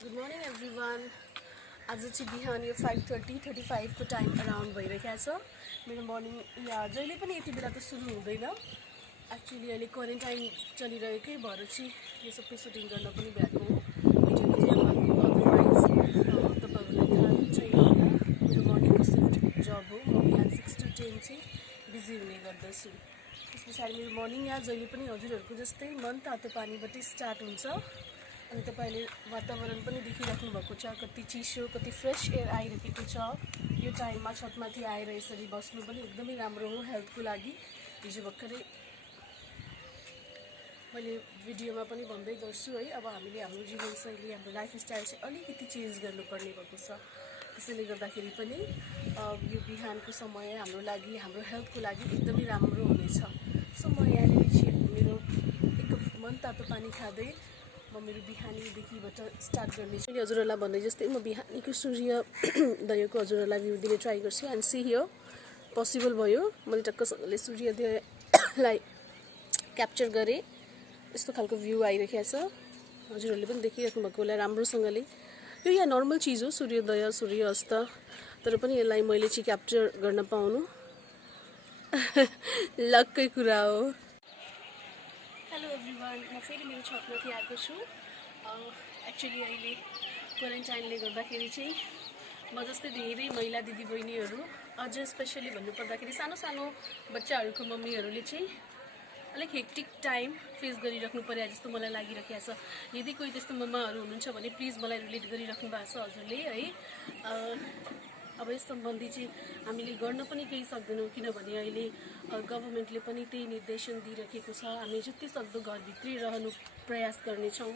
Good morning everyone. आज चाहिँ बिहान यो 5:35 को टाइम अराउन्ड भइरहेको छ। मेरो मर्निङ या जहिले पनि यति बेला त सुरु हुँदैन। एक्चुअली अहिले क्वारेन्टाइन चलिरहेकै भएर चाहिँ यो सबै सुटिङ गर्न पनि भ्याएको हो। अदरवाइज तपाईँहरूलाई थाहा चाहिँ होला मेरो मर्निङको सिफ्ट जब हो। म बिहान 6 to 10 चाहिँ बिजी हुने गर्दछु। त्यस पछाडि मेरो मर्निङ या जहिले पनि हजुरहरूको जस्तै मन तातो पानीबाटै स्टार्ट हुन्छ। अनि तपाईँले वातावरण पनि देखिराख्नु भएको छ, कति चिसो कति फ्रेस एयर आइरहेको छ। यो टाइममा छतमाथि आएर यसरी बस्नु पनि एकदमै राम्रो हो हेल्थको लागि। हिजो भर्खरै मैले भिडियोमा पनि भन्दै गर्छु है, अब हामीले हाम्रो जीवनशैली हाम्रो लाइफस्टाइल चाहिँ अलिकति चेन्ज गर्नुपर्ने भएको छ। त्यसैले गर्दाखेरि पनि यो बिहानको समय हाम्रो लागि हाम्रो हेल्थको लागि एकदमै राम्रो हुनेछ। सो म यहाँनिर चाहिँ मेरो एक मन तातो पानी खाँदै म मेरो बिहानीदेखिबाट स्टार्ट गर्नेछु। मैले हजुरहरूलाई भन्ने जस्तै म बिहानीको सूर्योदयको हजुरहरूलाई भ्यू दिने ट्राई गर्छु। एन्ड सी हियर पोसिबल भयो, मैले टक्कसँगले सूर्योदयलाई क्याप्चर गरेँ। यस्तो खालको भ्यू आइरहेको छ, हजुरहरूले पनि देखिराख्नु भएको होला राम्रोसँगले। यो यहाँ नर्मल चिज हो सूर्योदय सूर्यास्त, तर पनि यसलाई मैले चाहिँ क्याप्चर गर्न पाउनु लक्कै कुरा हो। हेलो एभ्रिवान, म फेरि मेरो छतमाथि आएको छु। एक्चुअली अहिले क्वारेन्टाइनले गर्दाखेरि चाहिँ म जस्तै धेरै महिला दिदीबहिनीहरू, अझ स्पेसली भन्नुपर्दाखेरि सानो सानो बच्चाहरूको मम्मीहरूले चाहिँ अलिक हेक्टिक टाइम फेस गरिराख्नु पर्यो जस्तो मलाई लागिरहेको छ। यदि कोही त्यस्तो मम्माहरू हुनुहुन्छ भने प्लिज मलाई रिलेट गरिराख्नु भएको छ हजुरले है। अब यस सम्बन्धी चाहिँ हामीले गर्न पनि केही सक्दैनौँ, किनभने अहिले गभर्मेन्टले पनि त्यही निर्देशन दिइरहेको छ। हामी जति सक्दो घरभित्रै रहनु प्रयास गर्नेछौँ।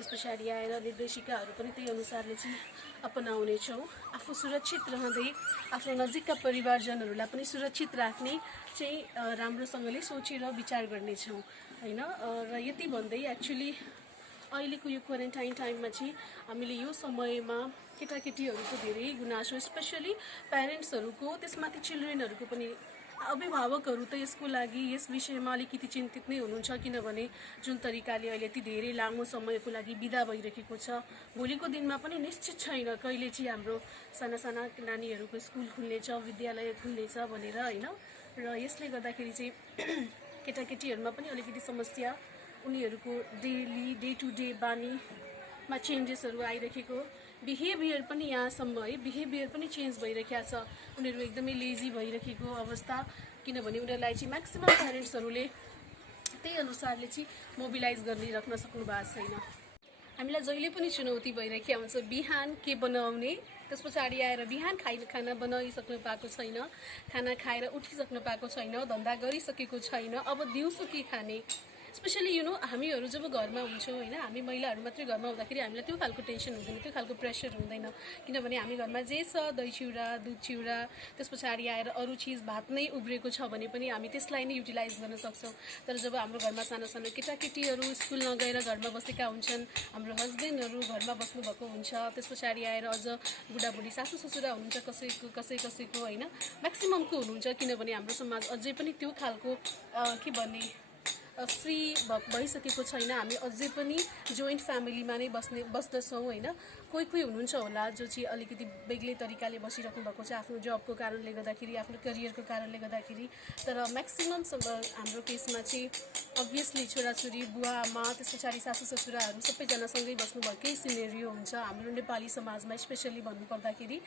त्यस पछाडि आएर निर्देशिकाहरू पनि त्यही अनुसारले चाहिँ अपनाउनेछौँ। आफू सुरक्षित रहँदै आफ्नो नजिकका परिवारजनहरूलाई पनि सुरक्षित राख्ने चाहिँ राम्रोसँगले सोचेर विचार गर्नेछौँ होइन। र यति भन्दै एक्चुली अहिलेको यो क्वारेन्टाइन टाइममा चाहिँ हामीले यो समयमा केटाकेटीहरूको धेरै गुनासो, स्पेसली प्यारेन्ट्सहरूको, त्यसमाथि चिल्ड्रेनहरूको पनि, अभिभावकहरू त यसको लागि यस विषयमा अलिकति चिन्तित नै हुनुहुन्छ। किनभने जुन तरिकाले अहिले यति धेरै लामो समयको लागि बिदा भइरहेको छ, भोलिको दिनमा पनि निश्चित छैन कहिले चाहिँ हाम्रो साना साना नानीहरूको स्कुल खुल्नेछ, विद्यालय खुल्नेछ भनेर होइन। र यसले गर्दाखेरि चाहिँ केटाकेटीहरूमा पनि अलिकति समस्या, उनीहरूको डे टु डे बानीमा चेन्जेसहरू आइरहेको, बिहेभियर पनि यहाँसम्म है बिहेभियर पनि चेन्ज भइरहेको छ। उनीहरू एकदमै लेजी भइरहेको अवस्था, किनभने उनीहरूलाई चाहिँ म्याक्सिमम प्यारेन्ट्सहरूले त्यही अनुसारले चाहिँ मोबिलाइज गरिराख्न सक्नु भएको छैन। हामीलाई जहिले पनि चुनौती भइरहेको हुन्छ, बिहान के बनाउने, त्यस पछाडि आएर बिहान खाना बनाइसक्नु पाएको छैन, खाना खाएर उठिसक्नु पाएको छैन, धन्दा गरिसकेको छैन, अब दिउँसो के खाने। स्पेसली हामीहरू जब घरमा हुन्छौँ होइन, हामी महिलाहरू मात्रै घरमा हुँदाखेरि हामीलाई त्यो खालको टेन्सन हुँदैन, त्यो खालको प्रेसर हुँदैन। किनभने हामी घरमा जे छ दही चिउरा दुध चिउरा, त्यस पछाडि आएर अरू चिज भात नै उब्रेको छ भने पनि हामी त्यसलाई नै युटिलाइज गर्न सक्छौँ। तर जब हाम्रो घरमा सानो सानो केटाकेटीहरू स्कुल नगएर घरमा बसेका हुन्छन्, हाम्रो हस्बेन्डहरू घरमा बस्नुभएको हुन्छ, त्यस पछाडि आएर अझ बुढाबुढी सासू ससुरा हुनुहुन्छ कसैको होइन, म्याक्सिममको हुनुहुन्छ। किनभने हाम्रो समाज अझै पनि त्यो खालको के भन्ने फ्री भइसकेको छैन। हामी अझै पनि जोइन्ट फ्यामिलीमा नै बस्दछौँ होइन। कोही हुनुहुन्छ होला जो चाहिँ अलिकति बेग्लै तरिकाले बसिराख्नु भएको छ आफ्नो जबको कारणले गर्दाखेरि, आफ्नो करियरको कारणले गर्दाखेरि। तर म्याक्सिमम हाम्रो केसमा चाहिँ अभियसली छोराछोरी, बुवा आमा, त्यस पछाडि सासू ससुराहरू सबैजनासँगै बस्नुभएकै सिनेरियो हुन्छ हाम्रो नेपाली समाजमा स्पेसली भन्नुपर्दाखेरि।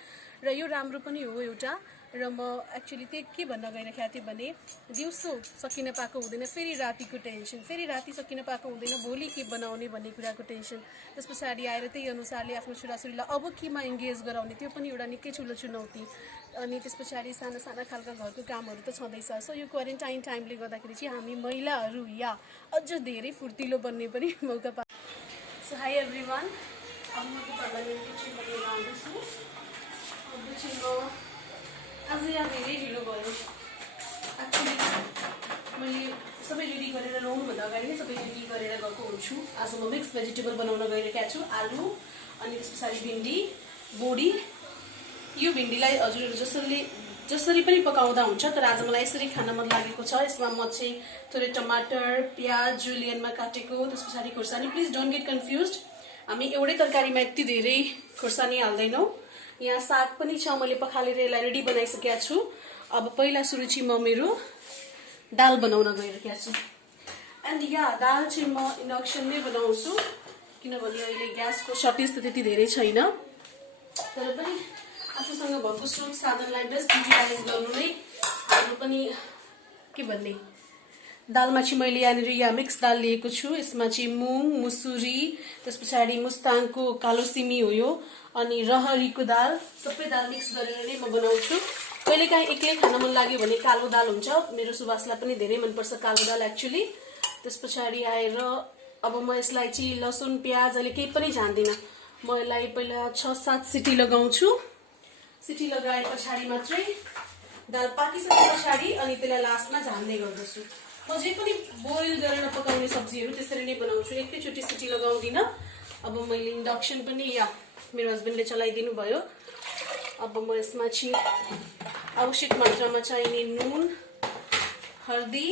र यो राम्रो पनि हो एउटा। र म एक्चुली त्यही के भन्न गइरहेको थिएँ भने, दिउँसो सकिन पाएको हुँदैन, फेरि रातिको टेन्सन, फेरि राति सकिन पाएको हुँदैन, भोलि के बनाउने भन्ने कुराको टेन्सन। त्यस पछाडि आएर त्यही अनुसारले आफ्नो छोराछोरीलाई अब केमा इङ्गेज गराउने, त्यो पनि एउटा निकै ठुलो चुनौती। अनि त्यस पछाडि साना साना खालका घरको कामहरू त छँदैछ। सो यो क्वारेन्टाइन टाइमले गर्दाखेरि चाहिँ हामी महिलाहरू या अझ धेरै फुर्तिलो बन्ने पनि मौका पाउँछ। सो हाई एभ्रिवान, अब म तपाईँहरूलाई मेरो किचनमा लिएर आउँदैछु। आज यहाँ धेरै ढिलो भयो। एक्चुली मैले सबै रेडी गरेर नुहाउनुभन्दा अगाडि नै सबै रेडी गरेर गएको हुन्छु। आज म मिक्स भेजिटेबल बनाउन गइरहेको छु, आलु अनि त्यस पछाडि भिन्डी, बोडी। यो भिन्डीलाई हजुरहरू जसरी पनि पकाउँदा हुन्छ, तर आज मलाई यसरी खान मन लागेको छ। यसमा म चाहिँ थोरै टमाटर, प्याज जुलियनमा काटेको, त्यस पछाडि खुर्सानी, प्लिज डोन्ट गेट कन्फ्युज्ड, हामी एउटै तरकारीमा यति धेरै खुर्सानी हाल्दैनौँ। यहाँ साग पनि छ, मैले पखालेर यसलाई रेडी बनाइसकेको छु। अब पहिला सुरु चाहिँ म मेरो दाल बनाउन गइरहेको छु। एन्ड दाल चाहिँ म इन्डक्सनमै बनाउँछु किनभने अहिले ग्यासको सर्टेज त त्यति धेरै छैन। तर पनि आफूसँग भएको स्रोत साधनलाई बेस्ट युटिलाइज गर्नु नै हाम्रो पनि के भन्ने। दालमा चाहिँ मैले यहाँनिर मिक्स दाल लिएको छु। यसमा चाहिँ मुङ, मुसुरी, त्यस पछाडि मुस्ताङको कालो सिमी हो यो, अनि रहरीको दाल, सबै दाल मिक्स गरेर नै म बनाउँछु। कहिलेकाहीँ एक्लै खान मन लाग्यो भने कालो दाल हुन्छ। मेरो सुभाषलाई पनि धेरै मनपर्छ कालो दाल एक्चुअली। त्यस पछाडि आएर अब म यसलाई चाहिँ लसुन प्याज अहिले केही पनि झान्दिनँ। म यसलाई पहिला 6-7 सिटी लगाउँछु। सिटी लगाए पछाडि मात्रै दाल पाकिसके पछाडि अनि त्यसलाई लास्टमा झान्ने गर्दछु। म जे पनि बोइल गरेर पकाउने सब्जीहरू त्यसरी नै बनाउँछु, एकैचोटि सिटी लगाउँदिनँ। अब मैले इन्डक्सन पनि मेरो हस्बेन्डले चलाइदिनु भयो। अब म यसमा चाहिँ आवश्यक मात्रामा चाहिने नुन, हर्दी,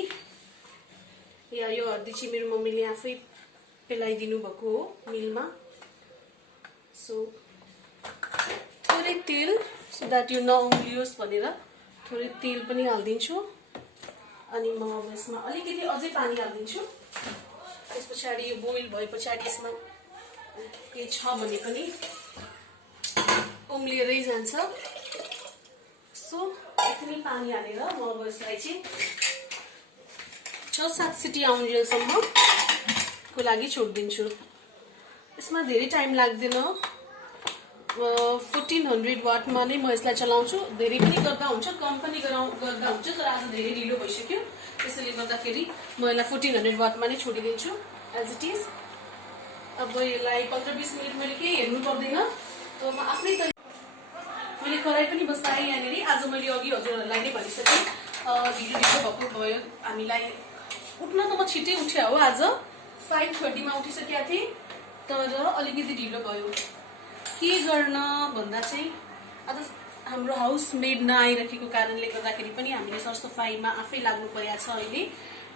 यो हर्दी चाहिँ मेरो मम्मीले आफै पेलाइदिनु भएको हो मिलमा। सो थोरै तेल, सो द्याट यो नउम्लियोस् भनेर थोरै तेल पनि हालिदिन्छु। अनि म अब यसमा अलिकति अझै पानी हालिदिन्छु। त्यस पछाडि यो बोइल भए पछाडि यसमा केही छ भने पनि उम्लिएरै जान्छ। सो यति नै पानी हालेर म अब यसलाई चाहिँ 6-7 सिटी आउन्जेलसम्मको लागि छोडिदिन्छु। यसमा धेरै टाइम लाग्दैन। 1400 वाटमा नै म यसलाई चलाउँछु। धेरै पनि गर्दा हुन्छ, कम पनि गर्दा हुन्छ, तर आज धेरै ढिलो भइसक्यो त्यसैले गर्दाखेरि म यसलाई 1400 वाटमा नै छोडिदिन्छु एज इट इज। अब यसलाई 15-20 मिनट मैले केही हेर्नु पर्दैन। त म आफ्नै मैले कराई पनि बसाएँ यहाँनिर। आज मैले अघि हजुरहरूलाई नै भनिसकेँ ढिलो भएको भयो हामीलाई। उठ्न त म छिट्टै उठ्या हो, आज 5:30 मा उठिसकेका थिएँ, तर अलिकति ढिलो भयो। के गर्न भन्दा चाहिँ आज हाम्रो हाउसमेड नआइरहेको कारणले गर्दाखेरि पनि हामीले सरसफाइमा आफै लाग्नु परेको छ अहिले।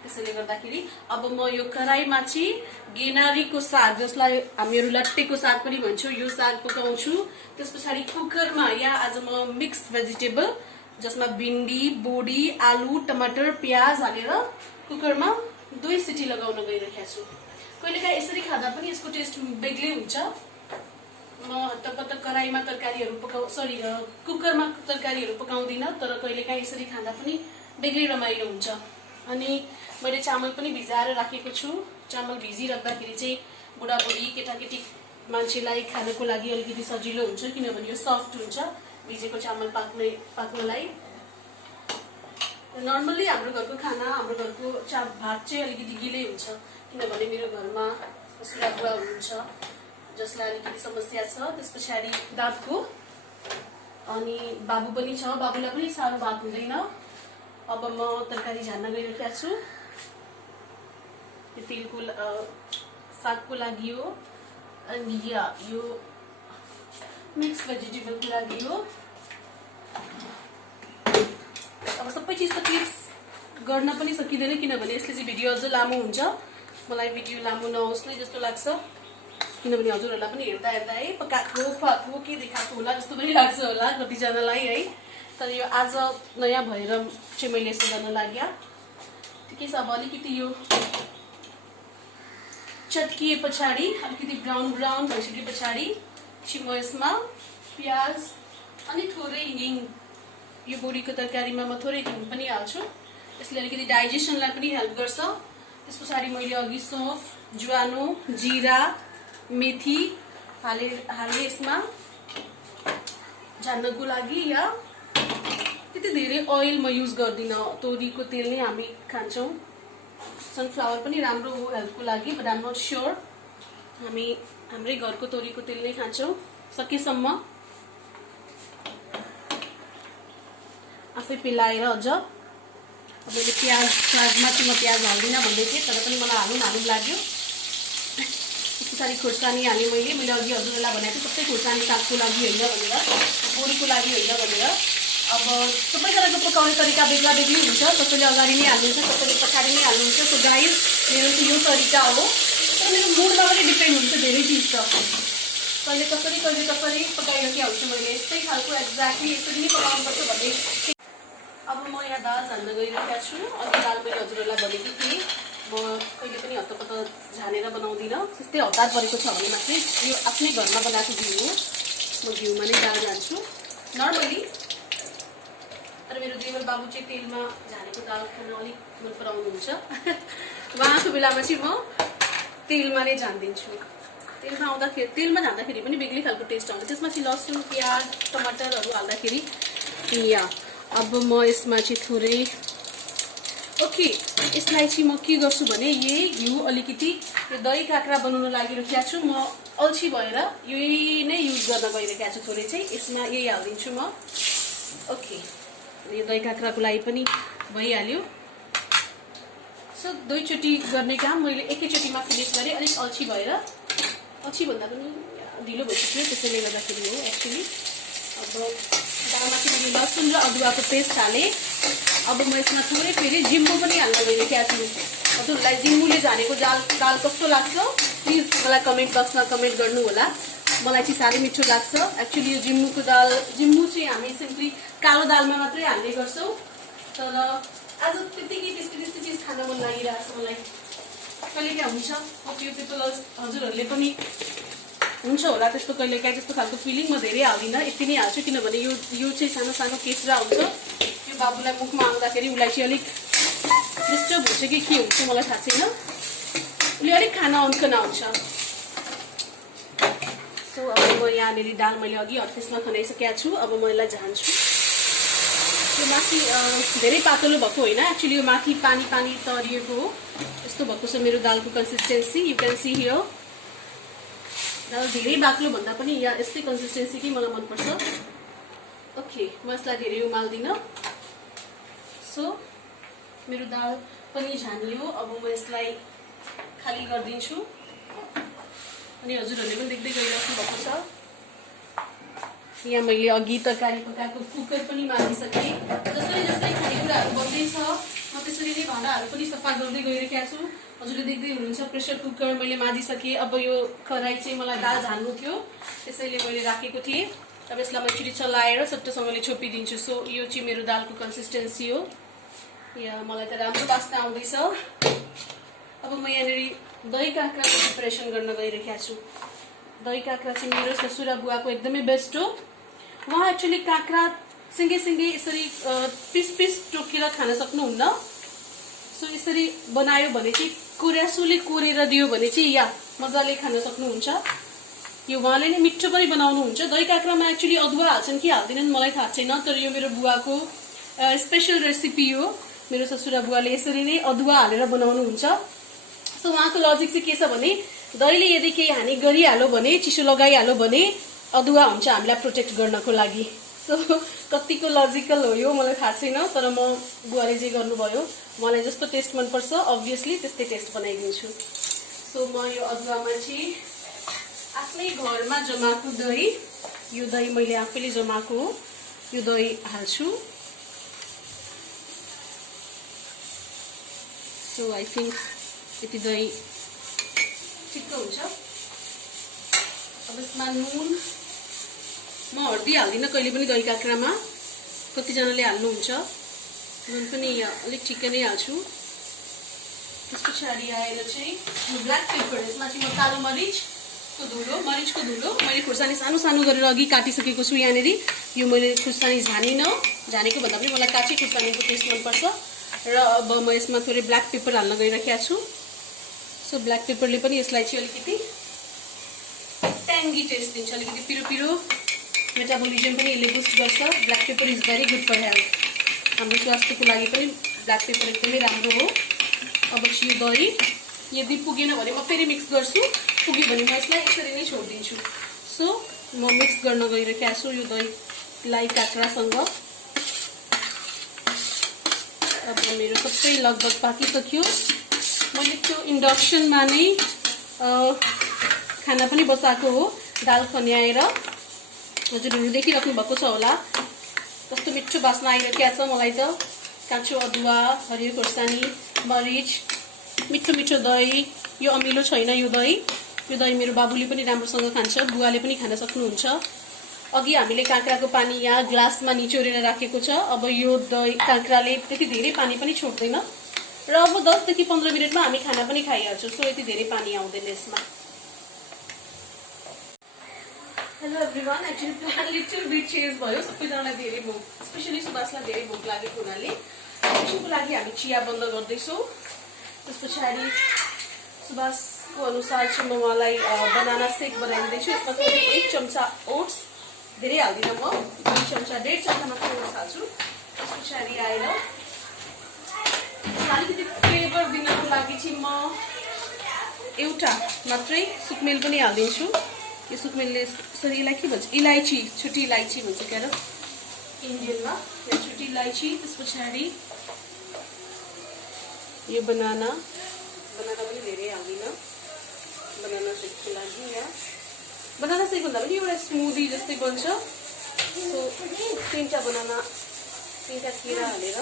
त्यसैले गर्दाखेरि अब म यो कराईमा चाहिँ गेनारीको साग, जसलाई हामीहरू लट्टेको साग पनि भन्छौँ, यो साग पकाउँछु। त्यस पछाडि कुकरमा आज म मिक्स भेजिटेबल जसमा भिन्डी, बोडी, आलु, टमाटर, प्याज हालेर कुकरमा 2 सिटी लगाउन गइरहेको छु। कहिलेकाहीँ यसरी खाँदा पनि यसको टेस्ट बेग्लै हुन्छ। म हतपत कराईमा तरकारीहरू कुकरमा तरकारीहरू पकाउँदिनँ, तर कहिलेकाहीँ यसरी खाँदा पनि बेग्लै रमाइलो हुन्छ। अनि मैले चामल पनि भिजाएर राखेको छु। चामल भिजिराख्दाखेरि चाहिँ बुढाबुढी केटाकेटी मान्छेलाई खानको लागि अलिकति सजिलो हुन्छ, किनभने यो सफ्ट हुन्छ भिजेको चामल पाक्नलाई। नर्मल्ली हाम्रो घरको खाना, हाम्रो घरको भात चाहिँ अलिकति गिलै हुन्छ, किनभने मेरो घरमा कसुरा बुवा हुनुहुन्छ जसलाई अलिकति समस्या छ। त्यस पछाडि दाँतको, अनि बाबु पनि छ, बाबुलाई पनि साह्रो भात हुँदैन। अब म तरकारी झान्न गइरहेको छु। यो तेलको सागको लागि हो, अनि यो मिक्स भेजिटेबलको लागि हो। अब सबै चिज त क्लिप्स गर्न पनि सकिँदैन, किनभने यसले चाहिँ भिडियो अझ लामो हुन्छ। मलाई भिडियो लामो नहोस् नै जस्तो लाग्छ, किनभने हजुरहरूलाई पनि हेर्दा पकाएको खुवाएको के देखाएको होला जस्तो पनि लाग्छ होला कतिजनालाई है। तर यो आज नयाँ भएर चाहिँ मैले यसो गर्न लाग्यो। ठिकै छ। अब अलिकति यो चटकिए पछाडि, अलिकति ब्राउन भइसके पछाडि चाहिँ म यसमा प्याज अनि थोरै हिङ, यो बोडीको तरकारीमा म थोरै हिङ पनि हाल्छु। यसले अलिकति डाइजेसनलाई पनि हेल्प गर्छ। त्यस पछाडि मैले अघि सौंफ, ज्वानो, जिरा, मेथी हाले यसमा झान्नको लागि। त्यति धेरै ऑयल म युज गर्दिनँ, तोरीको तेल नै हामी खान्छौँ। सनफ्लावर पनि राम्रो हो हेल्थको लागि, but I am not sure. हामी हाम्रै घरको तोरीको तेल नै खान्छौँ सकेसम्म। आफै पेलाएर अझ अब मैले प्याजमा चाहिँ म प्याज हाल्दिनँ भन्दै थिएँ, तर पनि मलाई हालौँ लाग्यो। त्यस पछाडि खोर्सानी हालेँ मैले अघि हजुरहरूलाई भनेको थिएँ सबै खोर्सानी सागको लागि होइन भनेर, बोडीको लागि होइन भनेर। अब सबैजनाको पकाउने तरिका बेग्ला बेग्लै हुन्छ, कसैले अगाडि नै हाल्नुहुन्छ, कसैले पछाडि नै हाल्नुहुन्छ। सो गाइस, मेरो चाहिँ यो तरिका हो। तर मेरो मुडमा पनि डिपेन्ड हुन्छ धेरै चिज त कहिले कसरी पकाइरहेको हुन्छु मैले। यस्तै खालको एक्ज्याक्टली यसरी नै पकाउनुपर्छ भन्ने। अब म यहाँ दाल झान्न गइरहेको छु। अघि दाल मैले हजुरहरूलाई भनेको थिएँ म कहिले पनि हत्तपत्त झानेर बनाउँदिनँ। त्यस्तै हतार परेको छ भने मात्रै यो आफ्नै घरमा बनाएको घिउ हो, म घिउमा नै दाल झान्छु नर्मली। तर मेरो देवर बाबु चाहिँ तेलमा झानेको दाल खान अलिक मन पराउनुहुन्छ। उहाँको बेलामा चाहिँ म तेलमा नै झानिदिन्छु। तेलमा झान्दाखेरि पनि बेग्लै खालको टेस्ट आउँछ। त्यसमा चाहिँ लसुन प्याज टमाटरहरू हाल्दाखेरि या अब म यसमा चाहिँ थोरै ओके यसलाई चाहिँ म के गर्छु भने यही घिउ अलिकति यो दही काँक्रा बनाउन लागिरहेको छु। म अल्छी भएर यही नै युज गर्न गइरहेको छु। थोरै चाहिँ यसमा यही हालिदिन्छु म। ओके यो दही काँक्राको लागि पनि भइहाल्यो। सो दुईचोटि गर्ने काम मैले एकैचोटिमा फिनिस गरेँ। अलिक अल्छी भएर, अल्छी भन्दा पनि ढिलो भइसक्यो त्यसैले गर्दाखेरि हो एक्चुअली। अब दालमा चाहिँ मैले लसुन र अदुवाको पेस्ट हालेँ। अब म यसमा थोरै फेरि जिम्बु पनि हाल्न गइरहेको छु। हजुरहरूलाई जिम्बुले झानेको दाल कस्तो लाग्छ प्लिज मलाई कमेन्ट बक्समा कमेन्ट गर्नु होला। मलाई चाहिँ साह्रै मिठो लाग्छ एक्चुअली यो जिम्बुको दाल। जिम्बु चाहिँ हामी सिम्पली कालो दालमा मात्रै हाल्ने गर्छौँ, तर आज त्यतिकै त्यस्तै चिज खान मन लागिरहेको छ मलाई। कहिलेकाहीँ हुन्छ त्यो पिपल्स हजुरहरूले पनि हुन्छ होला त्यस्तो कहिलेकाहीँ त्यस्तो खालको फिलिङ। म धेरै हाल्दिनँ, यति नै हाल्छु किनभने यो चाहिँ सानो सानो केस्रा हुन्छ। यो बाबुलाई मुखमा आउँदाखेरि उसलाई चाहिँ अलिक डिस्टर्ब हुन्छ कि के हुन्छ मलाई थाहा छैन, उसले अलिक खाना अन्कन आउँछ। सो अब म यहाँनिर दाल मैले अघि हटकेसमा खनाइसकेको छु। अब म यसलाई झान्छु। यो माथि धेरै पातलो भएको होइन एक्चुअली, यो माथि पानी पानी तरिएको हो। यस्तो भएको छ मेरो दालको कन्सिस्टेन्सी। यु क्यान सी हियर दाल धेरै बाक्लो भन्दा पनि यहाँ यस्तै कन्सिस्टेन्सीकै मलाई मनपर्छ। ओके म यसलाई धेरै उमाल्दिनँ। सो मेरो दाल पनि झानियो। अब म यसलाई खाली गरिदिन्छु। अनि हजुरहरूले पनि देख्दै गइराख्नु भएको छ। यहाँ मैले अघि तरकारी पकाएको कुकर पनि माजिसकेँ। जस्तै खानेकुराहरू बन्दैछ म त्यसरी नै भाँडाहरू पनि सफा गर्दै गइरहेको छु। हजुरले देख्दै हुनुहुन्छ प्रेसर कुकर मैले माजिसकेँ। अब यो कराई चाहिँ मलाई दाल झान्नु थियो त्यसैले मैले राखेको थिएँ। अब यसलाई म एकचोटि चलाएर सट्टसँगले छोपिदिन्छु। सो यो चाहिँ मेरो दालको कन्सिस्टेन्सी हो। यहाँ मलाई त राम्रो वास्ना आउँदैछ। अब म यहाँनिर दही काँक्राको प्रिपरेसन गर्न गइरहेको छु। दही काँक्रा चाहिँ मेरो ससुरा बुवाको एकदमै बेस्ट हो। उहाँ एक्चुअली काँक्रा सँगै यसरी पिस टोकेर खान सक्नुहुन्न। सो यसरी बनायो भने चाहिँ कोर्यासोले कोरेर दियो भने चाहिँ या मजाले खान सक्नुहुन्छ। यो उहाँले नै मिठो पनि बनाउनुहुन्छ। दही काँक्रामा एक्चुअली अदुवा हाल्छन् कि हाल्दैनन् मलाई थाहा छैन, तर यो मेरो बुवाको स्पेसल रेसिपी हो। मेरो ससुरा बुवाले यसरी नै अदुवा हालेर बनाउनुहुन्छ। सो उहाँको लजिक चाहिँ के छ भने दहीले यदि केही हानि गरिहाल्यो भने, चिसो लगाइहाल्यो भने अदुवा हुन्छ हामीलाई प्रोटेक्ट गर्नको लागि। सो कतिको लजिकल हो यो मलाई थाहा छैन, तर म बुवाले जे गर्नुभयो मलाई जस्तो टेस्ट मनपर्छ अभियसली त्यस्तै टेस्ट बनाइदिन्छु। सो म यो अदुवामा चाहिँ आफ्नै घरमा जमाएको दही, यो दही मैले आफैले जमाएको हो, यो दही हाल्छु। सो आई थिङ्क यति दही ठिक्क हुन्छ। अब यसमा नुन म हर्दी हाल्दिनँ कहिले पनि दही काँक्रामा, कतिजनाले हाल्नुहुन्छ। नुन पनि अलिक ठिक्कै नै हाल्छु। त्यस पछाडि आएर चाहिँ ब्ल्याक पेपर, यसमा चाहिँ म कालो मरिचको धुलो मैले खुर्सानी सानो सानो गरेर अघि काटिसकेको छु। यहाँनिर यो मैले खुर्सानी झानेको भन्दा पनि मलाई काँचै खुर्सानीको टेस्ट मनपर्छ। र अब म यसमा थोरै ब्ल्याक पेपर हाल्न गइरहेको छु। सो ब्ल्याक पेपरले पनि यसलाई चाहिँ अलिकति ट्याङ्गी टेस्ट दिन्छ, अलिकति पिरो मेटाबोलिजम पनि यसले बुस्ट गर्छ। Black pepper is very good for health. हाम्रो स्वास्थ्यको लागि पनि ब्ल्याक पेपर एकदमै राम्रो हो। अब चाहिँ यो दही यदि पुगेन भने म फेरि मिक्स गर्छु, पुग्यो भने म यसलाई यसरी नै छोडिदिन्छु। सो म मिक्स गर्न गइरहेको छु यो दहीलाई काँक्रासँग। अब मेरो सबै लगभग पाकिसक्यो। मैले त्यो इन्डक्सनमा नै खाना पनि बसाएको हो, दाल खन्याएर। हजुरहरू देखिराख्नु भएको छ होला कस्तो मिठो बास्ना आइरहेको छ मलाई त। काँचो अदुवा, हरियो खोर्सानी, मरिच, मिठो दही। यो अमिलो छैन यो दही, यो दही मेरो बाबुले पनि राम्रोसँग खान्छ, बुवाले पनि खान सक्नुहुन्छ। अघि हामीले काँक्राको पानी यहाँ ग्लासमा निचोरेर राखेको छ। अब यो दही काँक्राले त्यति धेरै पानी पनि छोड्दैन र अब 10 देखि 15 मिनेटमा हामी खाना पनि खाइहाल्छौँ, सो यति धेरै पानी आउँदैन यसमा। Hello everyone, actually plan little beet change भयो। सबैजनालाई धेरै भोक, स्पेसली सुभाषलाई धेरै भोक लागेको हुनाले एकछिनको लागि हामी चिया बन्द गर्दैछौँ। त्यस पछाडि सुभाषको अनुसार चाहिँ म उहाँलाई बनाना सेक बनाइदिँदैछु। यसमा कति 1 चम्चा ओट्स, धेरै हाल्दिनँ म, 2 चम्चा 1.5 चम्चा मात्र ओट्स हाल्छु। त्यस पछाडि आएर अलिकति फ्लेभर दिनको लागि चाहिँ म एउटा मात्रै सुकमेल पनि हालिदिन्छु। यो सुकमेलले यसलाई के भन्छ, इलायची, छोटी इलायची भन्छ क्या र इन्डियनमा, यो छोटी इलायची। त्यस पछाडि यो बनाना पनि धेरै हाल्दिनँ, बनाना सेकको लागि। यहाँ बनाना सेक भन्दा पनि एउटा स्मुदी जस्तै बन्छ। सो 3टा बनाना, 3टा केरा हालेर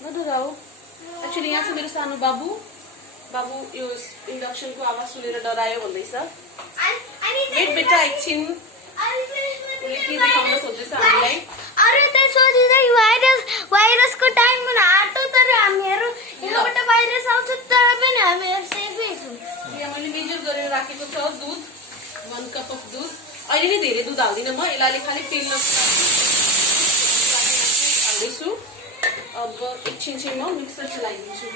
नडराऊ। एक्चुअली यहाँ चाहिँ मेरो सानो बाबु यो इन्डक्सनको आवाज सुनेर डरायो भन्दैछ। वेट बेटा एकछिन, उसले के देखाउन खोज्दैछ हामीलाई। अरे त्यो सोचिँदै भाइरसको टाइम हुन आँट्यो, तर हामीहरू यहाँबाट भाइरस आउँछ तर पनि हामीहरू सेफै छौँ। यहाँ मैले मेजर गरेर राखेको छ दुध, 1 कप अफ दुध। अहिले नै धेरै दुध हाल्दिनँ म, यसलाई खालि पेल्नको लागि हाल्दैछु। अब एकछिन चाहिँ म मिक्सर चलाइदिन्छु।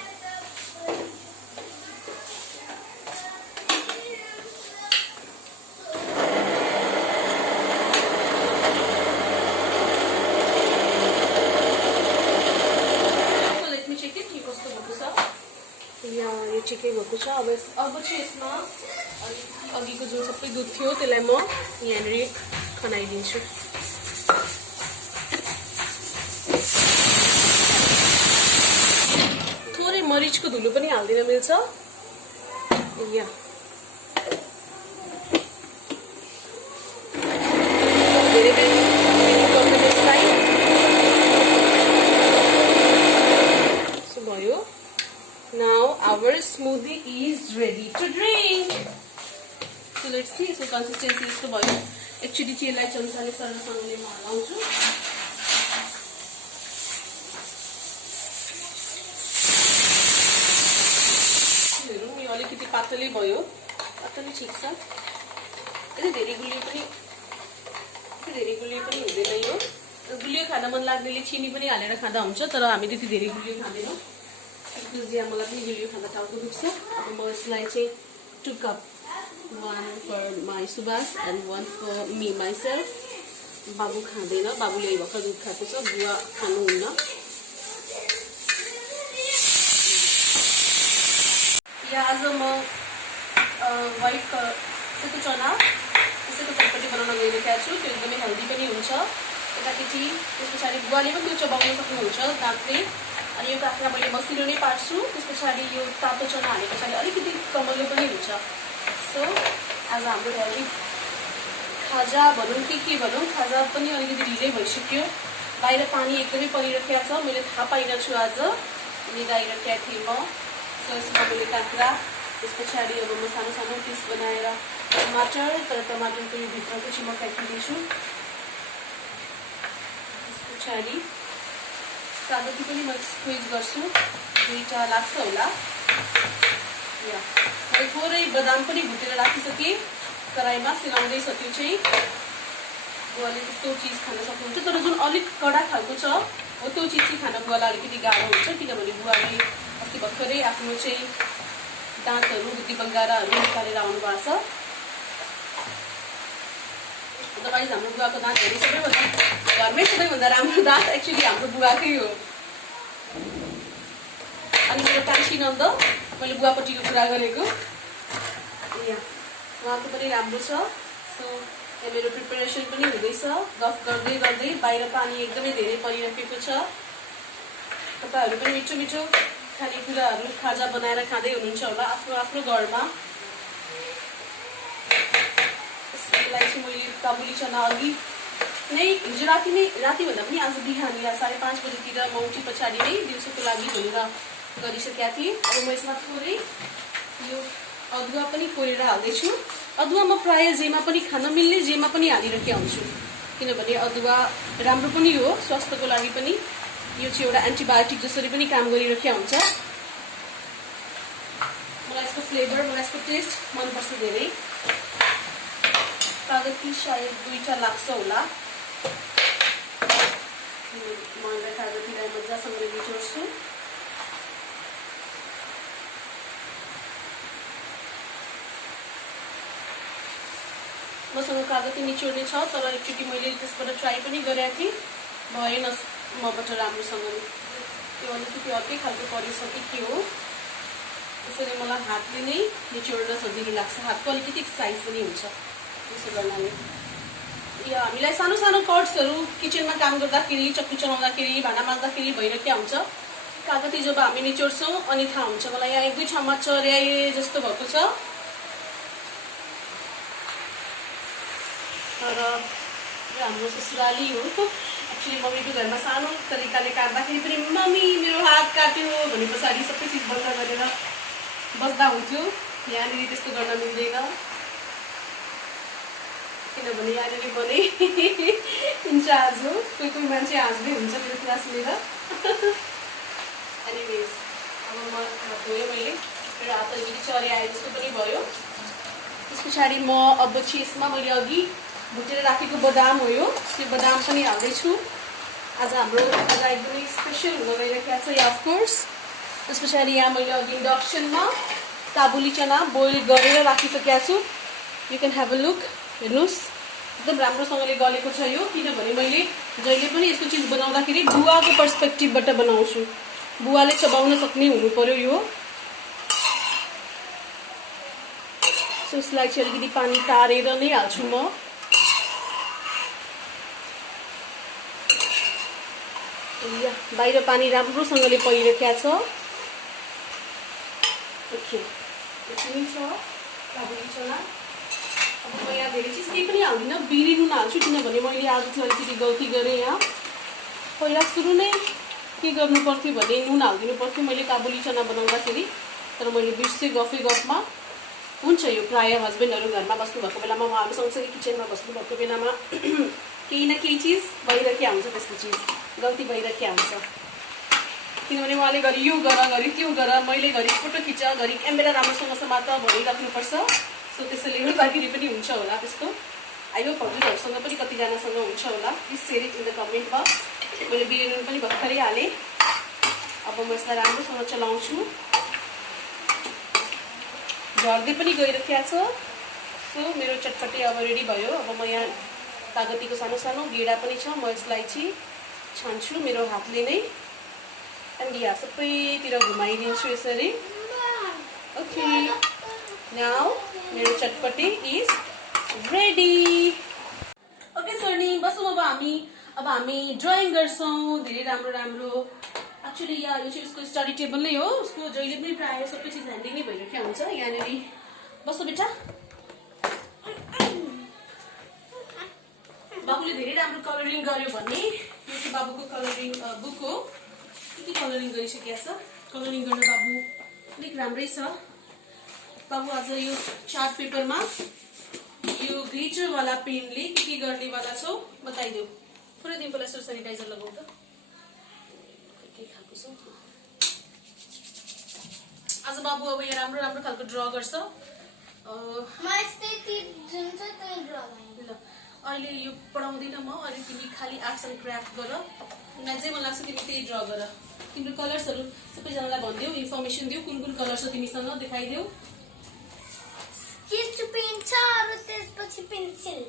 यो चिकै भएको छ। अब चाहिँ यसमा अघिको जुन सबै दुध थियो त्यसलाई म यहाँनिर खनाइदिन्छु। थोरै मरिचको धुलो पनि हालिदिन मिल्छ। या भयो। Now our smoothie is ready to drink. So let's see. So consistency is to भयो। Actually चाहिँ यसलाई चम्चाले सरसँगले म हलाउँछु। हेरौँ, यो अलिकति पातलै भयो, पातलै ठिक छ। यति धेरै गुलियो पनि हुँदैन। यो गुलियो खान मन लाग्नेले चिनी पनि हालेर खाँदा हुन्छ, तर हामी त्यति धेरै गुलियो खाँदैनौँ। यहाँ मलाई पनि गुलियो खाँदा टाउको दुख्छ। अब म यसलाई चाहिँ 2 कप, 1 for my Subhash and 1 for me myself. बाबु खाँदैन, बाबुले भर्खर दुध खाएको छ, बुवा खानुहुन्न। यहाँ आज म वाइट सेतो चना त्यसैको चटपटी बनाउन गइरहेको छु। त्यो एकदमै हेल्दी पनि हुन्छ। यताकेटी त्यस पछाडि बुवाले पनि त्यो चबाउन सक्नुहुन्छ दाँतले। अनि यो काँक्रा मैले मसिनो नै पार्छु। त्यस पछाडि यो तातो चना हाले पछाडि अलिकति कमलो पनि हुन्छ। सो आज हाम्रो हेल्दी खाजा भनौँ कि के भनौँ, खाजा पनि अलिकति ढिलै भइसक्यो। बाहिर पानी एकदमै परिरहेको छ, मैले थाहा पाइनँ छु आज, निदाइरहेको थिएँ म। सो यसमा मैले काँक्रा, त्यस पछाडि अब म सानो सानो पिस बनाएर टमाटर, तर टमाटरको यो भित्रको चाहिँ म फ्याँकिदिन्छु। त्यस पछाडि कागती पनि म स्क्विज गर्छु, 2टा लाग्छ होला। या मैले थोरै बदाम पनि भुटेर राखिसकेँ कराईमा, सिलाउँदैछ। त्यो चाहिँ बुवाले त्यस्तो चिज खान सक्नुहुन्छ, तर जुन अलिक कडा खालको छ हो त्यो चिज चाहिँ खान बुवालाई अलिकति गाह्रो हुन्छ, किनभने बुवाले अस्ति भर्खरै आफ्नो चाहिँ दाँतहरू, बुद्धि बङ्गाराहरू निकालेर आउनु भएको छ। अदरवाइज हाम्रो बुवाको दाँतहरू घरमै सबैभन्दा राम्रो दाँत एक्चुअली हाम्रो बुवाकै हो। अनि मेरो टाँसी नन्द, मैले बुवापट्टिको कुरा गरेको, उहाँको पनि राम्रो छ। सो यहाँ मेरो प्रिपरेसन पनि हुँदैछ, गफ गर्दै गर्दै। बाहिर पानी एकदमै धेरै परिरहेको छ। तपाईँहरू पनि मिठो मिठो खानेकुराहरू खाजा बनाएर खाँदै हुनुहुन्छ होला आफ्नो आफ्नो घरमा। यसलाई चाहिँ मैले काबुली चना अघि नै हिजो राति भन्दा पनि आज बिहान या 5:30 बजीतिर म उठी पछाडि नै दिउँसोको लागि भनेर गरिसकेका थिएँ। अब म यसमा थोरै यो अदुवा पनि कोरेर हाल्दैछु। अदुवा म प्रायः जेमा पनि खान मिल्ने जेमा पनि हालिरहेको हुन्छु, किनभने अदुवा राम्रो पनि हो स्वास्थ्यको लागि पनि। यो चाहिँ एउटा एन्टिबायोटिक जसरी पनि काम गरिरहेको हुन्छ। मलाई यसको फ्लेभर, मलाई यसको टेस्ट मनपर्छ धेरै। कागती सायद 2टा लाग्छ होला। म कागतीलाई मजासँगले निचोड्छु। मसँग कागती निचोड्ने छ, तर एकचोटि मैले त्यसबाट ट्राई पनि गरेको थिएँ, भएन मबाट राम्रोसँगले। त्यो अलिकति अर्कै खालको परेछ कि के हो, त्यसैले मलाई हातले नै निचोड्न सजिलो लाग्छ। हातको अलिकति साइज पनि हुन्छ त्यसो गर्नाले। यो हामीलाई सानो सानो कट्सहरू किचनमा काम गर्दाखेरि, चक्कु चलाउँदाखेरि, भाँडा माझ्दाखेरि भइरहेको हुन्छ। कागती जब हामी निचोड्छौँ अनि थाहा हुन्छ। मलाई यहाँ 1-2 ठाउँमा चर्याए जस्तो भएको छ, तर हाम्रो ससुराली हो। एक्चुअली मम्मीको घरमा सानो तरिकाले काट्दाखेरि पनि मम्मी मेरो हात काट्यो भने पछाडि सबै चिज बन्द गरेर बस्दा हुन्थ्यो। यहाँनिर त्यस्तो गर्न मिल्दैन, किनभने यहाँनिर म नै इन्चार्ज हो। कोही कोही मान्छे हाँस्दै हुन्छ मेरो कुरा सुनेर। एनिवेज अब म धोयो, मैले मेरो हात अलिकति चर्या आए जस्तो पनि भयो। त्यस पछाडि म अब चाहिँ यसमा मैले अघि भुटेर राखेको बदाम हो, यो त्यो बदाम पनि हाल्दैछु। आज हाम्रो खाजा एकदमै स्पेसल हुन गइरहेको छ या अफकोर्स। त्यस पछाडि यहाँ मैले अघि इन्डक्सनमा काबुली चना बोइल गरेर राखिसकेका छु। You can have a look, हेर्नुहोस् एकदम राम्रोसँगले गलेको छ यो। किनभने मैले जहिले पनि यस्तो चिज बनाउँदाखेरि बुवाको पर्सपेक्टिभबाट बनाउँछु। बुवाले चबाउन सक्ने हुनु पर्यो यो। सो यसलाई चाहिँ अलिकति पानी तारेर नै हाल्छु म। बाहिर पानी राम्रोसँगले परिरहेको छ। ओके, यति छ काबुली चना। अब म यहाँ धेरै चिज केही पनि हाल्दिनँ, बिरी नुन हाल्छु, किनभने मैले आज चाहिँ अलिकति गल्ती गरेँ। यहाँ पहिला सुरु नै के गर्नु पर्थ्यो भने नुन हालिदिनु पर्थ्यो मैले काबुली चना बनाउँदाखेरि, तर मैले बिर्सेँ गफै गफमा। हुन्छ यो प्रायः हस्बेन्डहरू घरमा बस्नुभएको बेलामा, उहाँहरू सँगसँगै किचनमा बस्नुभएको बेलामा केही न केही चिज भइरहेको हुन्छ, त्यस्तो चिज गल्ती भइरहेको हुन्छ। किनभने उहाँले घरि यो गर, घरि त्यो गर, मैले घरि फोटो खिच, घरि क्यामेरा राम्रोसँग समात भनिराख्नुपर्छ। सो त्यसैले गर्दाखेरि पनि हुन्छ होला त्यस्तो। आई होप हजुरहरूसँग पनि कतिजनासँग हुन्छ होला। Please share it in the comment box. मैले बिरे नुन पनि भर्खरै हालेँ। अब म यसलाई राम्रोसँग चलाउँछु। झर्दै पनि गइरहेको छ। सो मेरो चटपटे अब रेडी भयो। अब म यहाँ कागतीको सानो सानो गेडा पनि छ, म यसलाई चाहिँ छान्छु मेरो हातले नै। एन्ड यहाँ सबैतिर घुमाइदिन्छु यसरी। ओके, नाउ मेरो चटपटे इज रेडी। ओके सोनी, बसौँ अब हामी ड्रइङ गर्छौँ धेरै राम्रो राम्रो। एक्चुअली यहाँ यो चाहिँ उसको स्टडी टेबल नै हो। उसको जहिले पनि प्रायः सबै चिज ह्यान्डी नै भइरहेको हुन्छ। यहाँनिर बस्नु बेटा। बाबुले धेरै राम्रो कलरिङ गर्यो भने, यो चाहिँ बाबुको कलरिङ बुक हो। के कलरिङ गरिसकेको छ। कलरिङ गर्न बाबु अलिक राम्रै छ। बाबु आज यो चार्ट पेपरमा यो ग्लिटरवाला पेनले के गर्नेवाला छौ बताइदेऊ। पुरै दिन पहिला सेनिटाइजर लगाऊ त। के खालको छ आज बाबु। अब यहाँ राम्रो राम्रो खालको ड्र गर्छ। ल अहिले यो पढाउँदिनँ म, अहिले तिमी खालि आर्ट्स एन्ड क्राफ्ट गर। मलाई जे मन लाग्छ तिमी त्यही ड्र गर। तिम्रो कलर्सहरू सबैजनालाई भनिदेऊ, इन्फर्मेसन देऊ कुन कुन कलर छ तिमीसँग, देखाइदेऊ। स्केच पेन छ, अरु त्यसपछि पेन्सिल।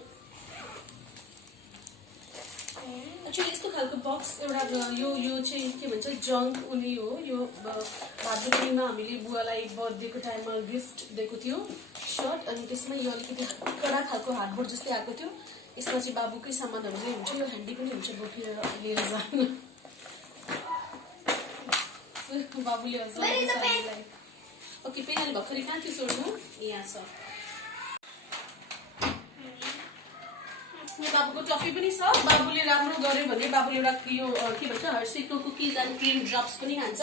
एक्चुअली यस्तो खालको बक्स एउटा यो चाहिँ के भन्छ जङ्क उनी हो। यो भाद्रपनीमा हामीले बुवालाई बर्थडेको टाइममा गिफ्ट दिएको थियो सर्ट, अनि त्यसमा यो अलिकति कडा खालको हार्डबोर्ड जस्तै आएको थियो। यसमा चाहिँ बाबुकै सामानहरू नै हुन्छ। यो ह्यान्डी पनि हुन्छ बोकेर लिएर जानु। बाबुले ओके पेन अलि भर्खरै कहाँ थियो सोध्नु, यहाँ छ। बाबुको टफी पनि छ। बाबुले राम्रो गर्यो भने बाबुले एउटा यो के भन्छ हर्सीको कुकिज एन्ड क्रिम ड्रप्स पनि खान्छ।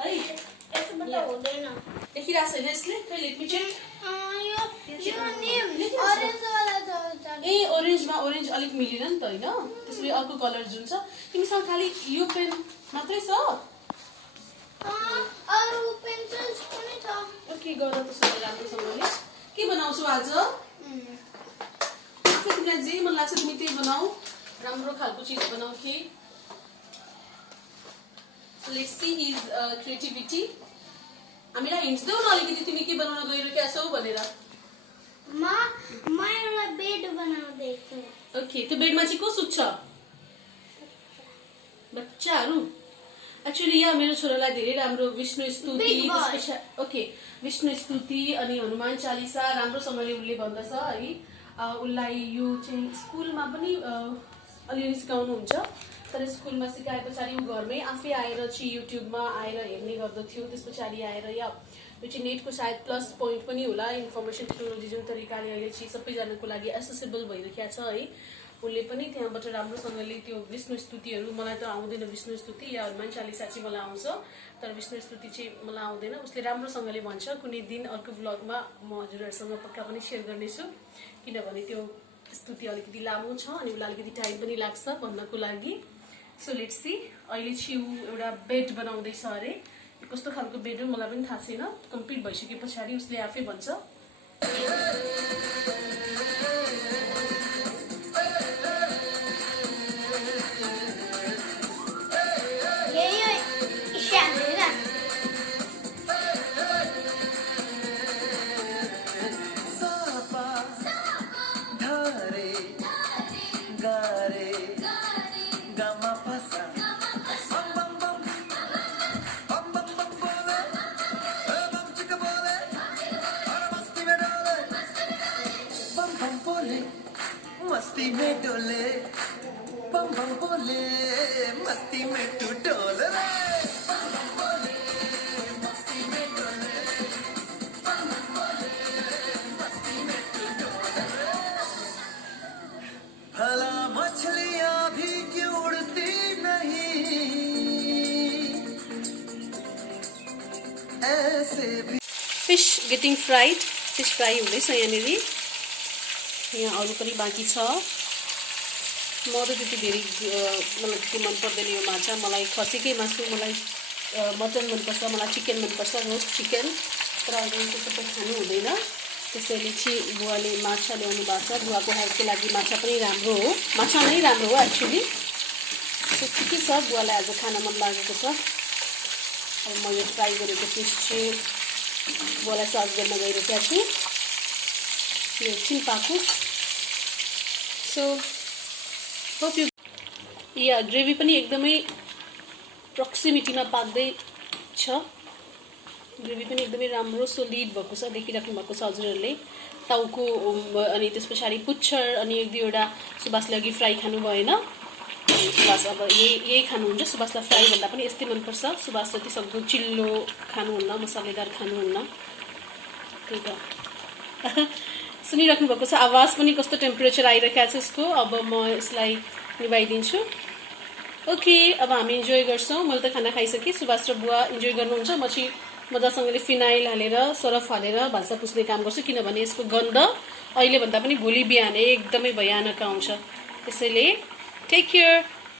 है यसबाट हुँदैन देखिरहेको छैन यसले लेट मी चेक यो नि orange वाला छ ए ओरेन्जमा ओरेन्ज अलिक मिलेन नि त होइन त्यसले अर्को कलर जुन छ तिमीसँग खालि यो पेन मात्रै छ अरू पेन्सिल्स पनि छ ओके गर त्यसो भए राम्रोसँगले के बनाउँछौ आज तिमीलाई जे मन लाग्छ तिमी त्यही बनाऊ राम्रो खालको चिज बनाऊ के लेट्स सी हिज क्रिएटिभिटी हामीलाई हिन्ट्स देऊ न अलिकति तिमी के बनाउन गइरहेका छौ भनेर म एउटा बेड बनाउँदैछु ओके त्यो बेडमा चाहिँ को सुत्छ बच्चाहरू एक्चुअली यहाँ मेरो छोरालाई धेरै राम्रो विष्णु स्तुति ओके विष्णु स्तुति अनि हनुमान चालिसा राम्रोसँगले उसले भन्दछ है उसलाई यो चाहिँ स्कुलमा पनि अलिअलि सिकाउनुहुन्छ तर स्कुलमा सिकाए पछाडि ऊ घरमै आफै आएर चाहिँ युट्युबमा आएर हेर्ने गर्दथ्यो त्यस पछाडि आएर या यो चाहिँ नेटको सायद प्लस पोइन्ट पनि होला इन्फर्मेसन टेक्नोलोजी जुन तरिकाले अहिले चाहिँ सबैजनाको लागि एसेसेबल भइरहेको छ है उसले पनि त्यहाँबाट राम्रोसँगले त्यो विष्णु स्तुतिहरू मलाई त आउँदैन विष्णु स्तुति या हनुमान चालिसा चाहिँ मलाई आउँछ तर विष्णु स्तुति चाहिँ मलाई आउँदैन उसले राम्रोसँगले भन्छ कुनै दिन अर्को ब्लगमा म हजुरहरूसँग पक्का पनि सेयर गर्नेछु किनभने त्यो स्तुति अलिकति लामो छ अनि उसलाई अलिकति टाइम पनि लाग्छ भन्नको लागि सो लेट्स सी अहिले चाहिँ ऊ एउटा बेड बनाउँदैछ अरे कस्तो खालको बेड हो मलाई पनि थाहा छैन कम्प्लिट भइसके पछाडि उसले आफै भन्छ मस्ती में डोले बम बम बोले मस्ती में तू डोले मस्ती में डोले बम बम बोले मस्ती में तू डोले भला मछलियां भी क्यों उड़ती नहीं ऐसे भी fish getting fried fish fry हुँदैछ यहाँनिर यहाँ अरू पनि बाँकी छ म त त्यति धेरै मलाई त्यति मन पर्दैन यो माछा मलाई खसीकै मासु मलाई मटन मनपर्छ मलाई चिकन मनपर्छ रोस्ट चिकन तर अहिले त्यो सबै खानु हुँदैन त्यसैले चाहिँ बुवाले माछा ल्याउनु भएको छ बुवाको हेल्थको लागि माछा पनि राम्रो हो माछा नै राम्रो हो एक्चुअली सो ठिकै छ बुवालाई आज खान मन लागेको छ अब म यो फ्राई गरेको फिस चाहिँ बुवालाई सर्भ गर्न गइरहेको छु यो एकछिन पाकोस् सो होप यु या ग्रेभी पनि एकदमै प्रोक्सिमिटीमा पाक्दैछ ग्रेभी पनि एकदमै राम्रो सोलिड भएको छ देखिराख्नु भएको छ हजुरहरूले टाउको अनि त्यस पछाडि पुच्छर अनि एक दुईवटा सुबासले अघि फ्राई खानु भएन सुबास अब यही खानुहुन्छ सुबासलाई फ्राई भन्दा पनि यस्तै मनपर्छ सुबास जति सक्दो चिल्लो खानुहुन्न मसालेदार खानुहुन्न त्यही त सुनिराख्नु भएको छ आवाज पनि कस्तो टेम्परेचर आइरहेको छ यसको अब म यसलाई निभाइदिन्छु ओके अब हामी इन्जोय गर्छौँ मैले त खाना खाइसकेँ सुबास र बुवा इन्जोय गर्नुहुन्छ म चाहिँ मजासँगले फिनाइल हालेर सरफ हालेर भान्सा पुस्ने काम गर्छु किनभने यसको गन्ध अहिले भन्दा पनि भोलि बिहान एकदमै भयानक आउँछ त्यसैले टेक केयर